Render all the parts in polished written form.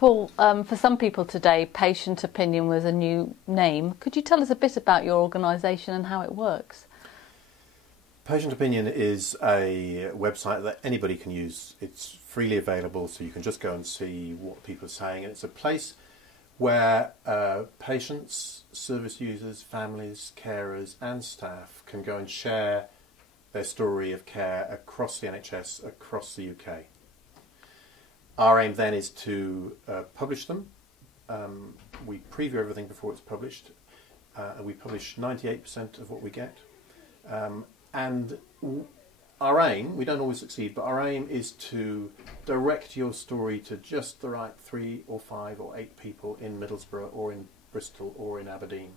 Paul, for some people today, patient opinion was a new name. Could you tell us a bit about your organisation and how it works? Patient Opinion is a website that anybody can use. It's freely available, so you can just go and see what people are saying. And it's a place where patients, service users, families, carers and staff can go and share their story of care across the NHS, across the UK. Our aim then is to publish them. We preview everything before it's published. And we publish 98% of what we get. And our aim, we don't always succeed, but our aim is to direct your story to just the right 3 or 5 or 8 people in Middlesbrough or in Bristol or in Aberdeen.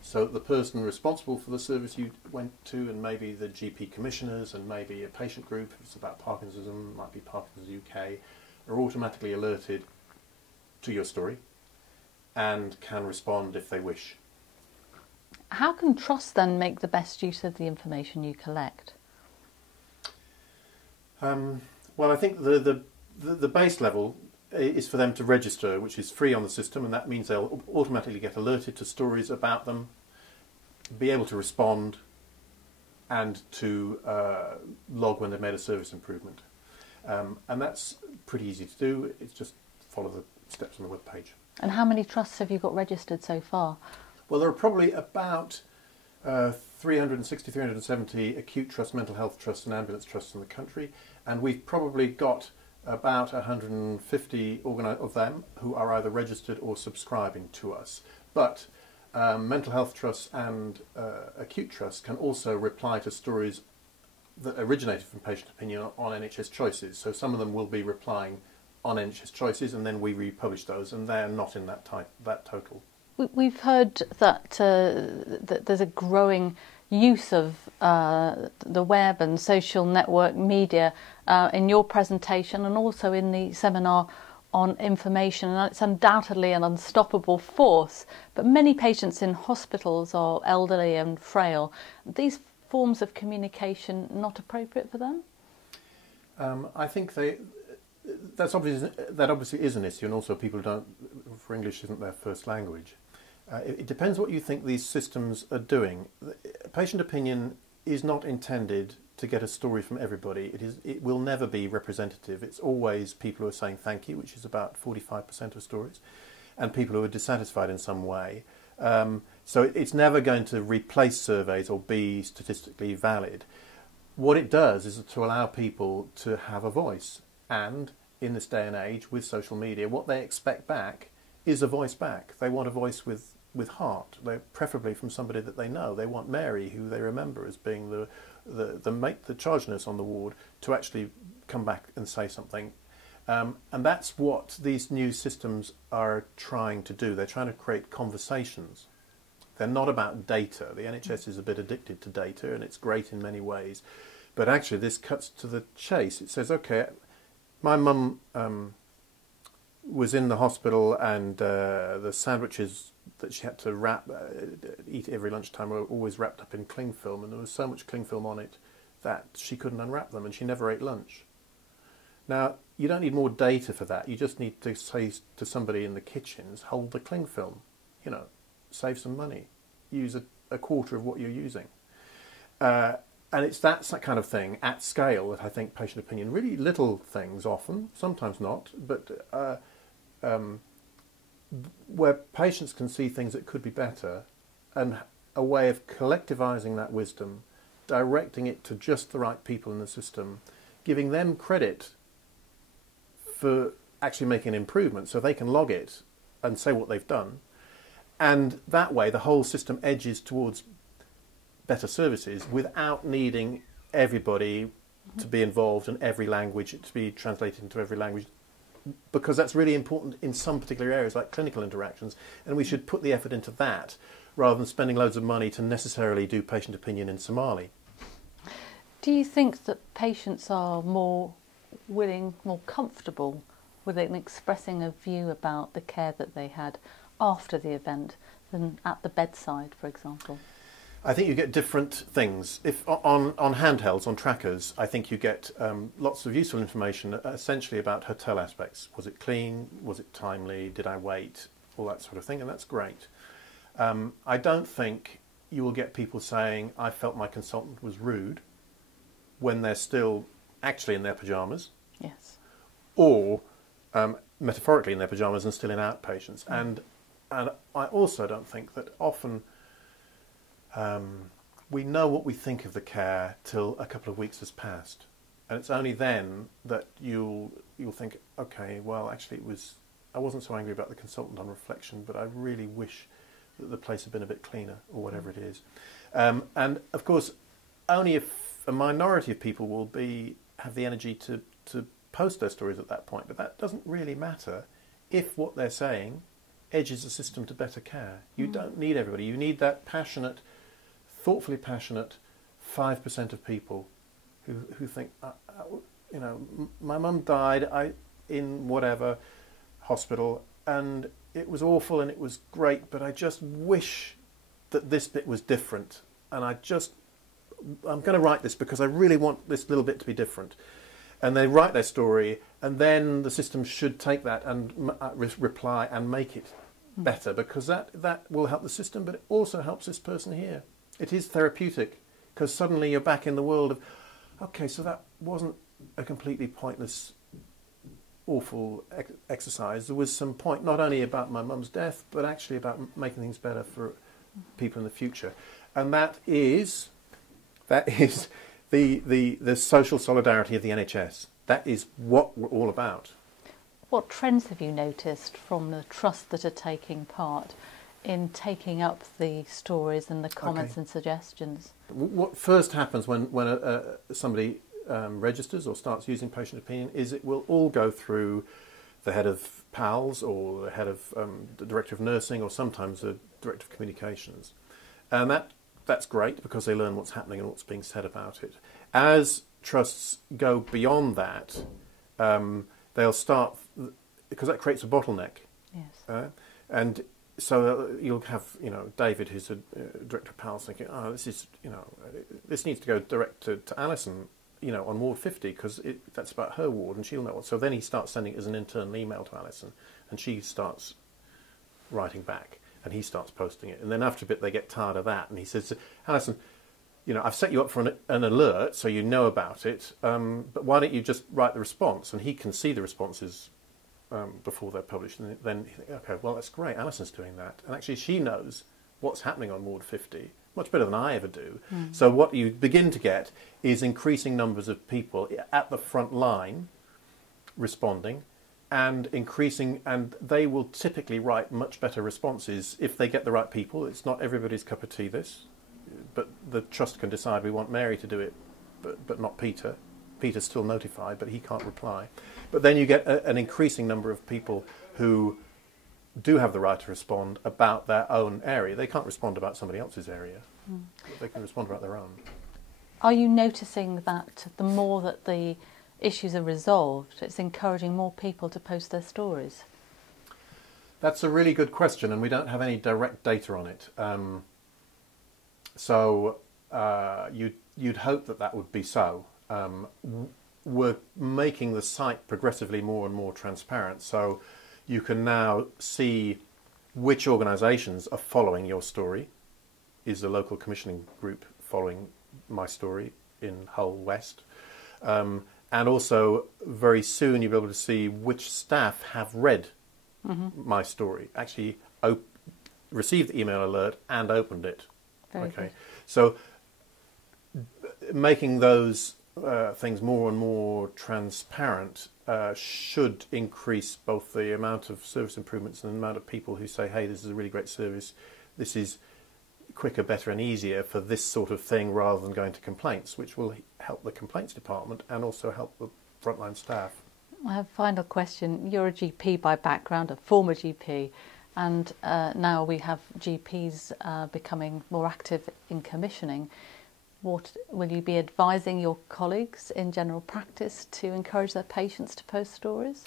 So the person responsible for the service you went to, and maybe the GP commissioners and maybe a patient group, if it's about Parkinsonism, might be Parkinson's UK, are automatically alerted to your story and can respond if they wish. How can trusts then make the best use of the information you collect? Well, I think the base level is for them to register, which is free on the system, and that means they'll automatically get alerted to stories about them, be able to respond, and to log when they've made a service improvement. And that's pretty easy to do. It's just follow the steps on the web page. And how many trusts have you got registered so far? Well, there are probably about 360, 370 acute trusts, mental health trusts and ambulance trusts in the country, and we've probably got about 150 of them who are either registered or subscribing to us. But mental health trusts and acute trusts can also reply to stories that originated from patient opinion on NHS Choices. So some of them will be replying on NHS Choices, and then we republish those, and they're not in that total. We've heard that, that there's a growing use of the web and social network media in your presentation and also in the seminar on information, and it's undoubtedly an unstoppable force. But many patients in hospitals are elderly and frail. These forms of communication not appropriate for them? I think that obviously is an issue, and also people for English isn't their first language. It depends what you think these systems are doing. Patient opinion is not intended to get a story from everybody. It will never be representative. It's always people who are saying thank you, which is about 45% of stories, and people who are dissatisfied in some way. So it's never going to replace surveys or be statistically valid. What it does is to allow people to have a voice, and in this day and age with social media, what they expect back is a voice back. They want a voice with heart, preferably from somebody that they know. They want Mary, who they remember as being the charge nurse on the ward, to actually come back and say something. And that's what these new systems are trying to do. They're trying to create conversations. They're not about data. The NHS is a bit addicted to data, and it's great in many ways. But actually this cuts to the chase. It says, okay, my mum was in the hospital, and the sandwiches that she had to eat every lunchtime were always wrapped up in cling film, and there was so much cling film on it that she couldn't unwrap them, and she never ate lunch. Now, you don't need more data for that. You just need to say to somebody in the kitchens, hold the cling film, save some money, use a quarter of what you're using. And it's that kind of thing at scale that I think patient opinion, really little things often, sometimes not, but where patients can see things that could be better, and a way of collectivising that wisdom, directing it to just the right people in the system, giving them credit for actually making an improvement so they can log it and say what they've done. And that way the whole system edges towards better services without needing everybody to be involved and every language to be translated into every language, because that's really important in some particular areas like clinical interactions, and we should put the effort into that rather than spending loads of money to necessarily do patient opinion in Somali. Do you think that patients are more willing, more comfortable with expressing a view about the care that they had after the event than at the bedside, for example? I think you get different things. If on handhelds, on trackers, I think you get lots of useful information, essentially about hotel aspects. Was it clean? Was it timely? Did I wait? All that sort of thing, and that's great. I don't think you will get people saying, I felt my consultant was rude, when they're still actually in their pyjamas. Yes. Or metaphorically in their pyjamas and still in outpatients. And I also don't think that often we know what we think of the care till a couple of weeks has passed. And it's only then that you'll think, okay, well, actually I wasn't so angry about the consultant on reflection, but I really wish that the place had been a bit cleaner, or whatever it is. And of course, only if a minority of people will have the energy to post their stories at that point, but that doesn't really matter if what they're saying edges the system to better care. You don't need everybody. You need that passionate, thoughtfully passionate 5% of people who think, my mum died in whatever hospital, and it was awful and it was great, but I just wish that this bit was different, and I'm going to write this because I really want this little bit to be different. And they write their story, and then the system should take that and reply and make it better, because that will help the system, but it also helps this person here. It is therapeutic, because suddenly you're back in the world of, okay, so that wasn't a completely pointless, awful exercise. There was some point not only about my mum's death, but actually about making things better for people in the future. And that is the social solidarity of the NHS. That is what we're all about. What trends have you noticed from the trust that are taking part in taking up the stories and the comments and suggestions? What first happens when somebody registers or starts using patient opinion is it will all go through the head of PALS or the head of the director of nursing, or sometimes the director of communications. And that's great because they learn what's happening and what's being said about it. As trusts go beyond that, they'll start, because that creates a bottleneck. Yes. And so you'll have, David, who's a director of PALS, thinking, this needs to go direct to Alison, on Ward 50, because that's about her ward and she'll know what. So then he starts sending it as an internal email to Alison, and she starts writing back, and he starts posting it. And then after a bit they get tired of that, and he says, Alison, I've set you up for an alert so you know about it, but why don't you just write the response? And he can see the responses before they're published, and then you think, okay, well, that's great, Alison's doing that. And actually she knows what's happening on Ward 50 much better than I ever do. So what you begin to get is increasing numbers of people at the front line responding, and they will typically write much better responses if they get the right people. It's not everybody's cup of tea, this, but the trust can decide we want Mary to do it, but not Peter. Peter's still notified, but he can't reply. But then you get an increasing number of people who do have the right to respond about their own area. They can't respond about somebody else's area. But they can respond about their own. Are you noticing that the more that the issues are resolved, it's encouraging more people to post their stories? That's a really good question, and we don't have any direct data on it. You'd hope that would be so. We're making the site progressively more and more transparent, so you can now see which organisations are following your story. Is the local commissioning group following my story in Hull West? And also, very soon you'll be able to see which staff have read my story, actually received the email alert and opened it. Very good. So making those things more and more transparent should increase both the amount of service improvements and the amount of people who say, hey, this is a really great service, this is quicker, better and easier for this sort of thing, rather than going to complaints, which will help the complaints department and also help the frontline staff. I have a final question. You're a GP by background, a former GP, and now we have GPs becoming more active in commissioning. What will you be advising your colleagues in general practice to encourage their patients to post stories?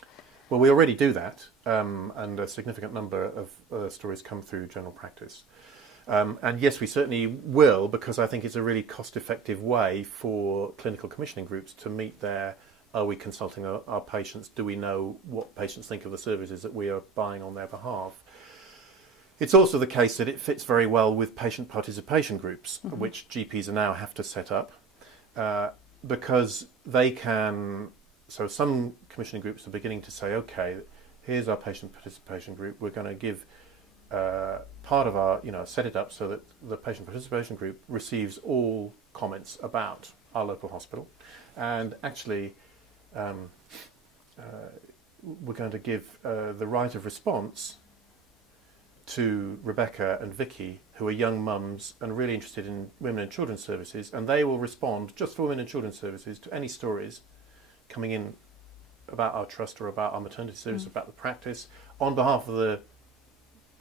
Well, we already do that, and a significant number of stories come through general practice. And yes, we certainly will, because I think it's a really cost-effective way for clinical commissioning groups to meet their, are we consulting our patients? Do we know what patients think of the services that we are buying on their behalf? It's also the case that it fits very well with patient participation groups, which GPs now have to set up, because they can. So some commissioning groups are beginning to say, okay, here's our patient participation group. We're going to give part of our, set it up so that the patient participation group receives all comments about our local hospital, and actually we're going to give the right of response to Rebecca and Vicky, who are young mums and really interested in women and children's services, and they will respond just for women and children's services to any stories coming in about our trust or about our maternity service, about the practice, on behalf of the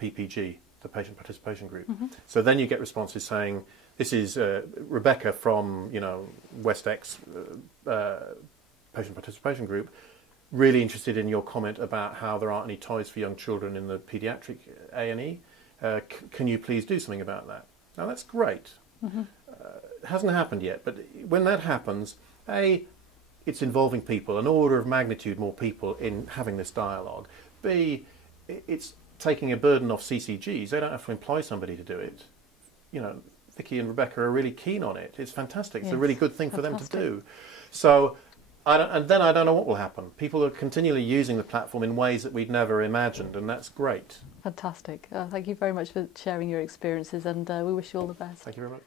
PPG, the patient participation group. So then you get responses saying, this is Rebecca from West X patient participation group, really interested in your comment about how there aren't any toys for young children in the paediatric A&E. Can you please do something about that? Now that's great. It hasn't happened yet, but when that happens, A, it's involving people, an order of magnitude more people in having this dialogue. B, it's taking a burden off CCGs. They don't have to employ somebody to do it. Vicky and Rebecca are really keen on it. It's fantastic. It's a really good thing for them to do. So, and then I don't know what will happen. People are continually using the platform in ways that we'd never imagined, and that's great. Fantastic. Thank you very much for sharing your experiences, and we wish you all the best. Thank you very much.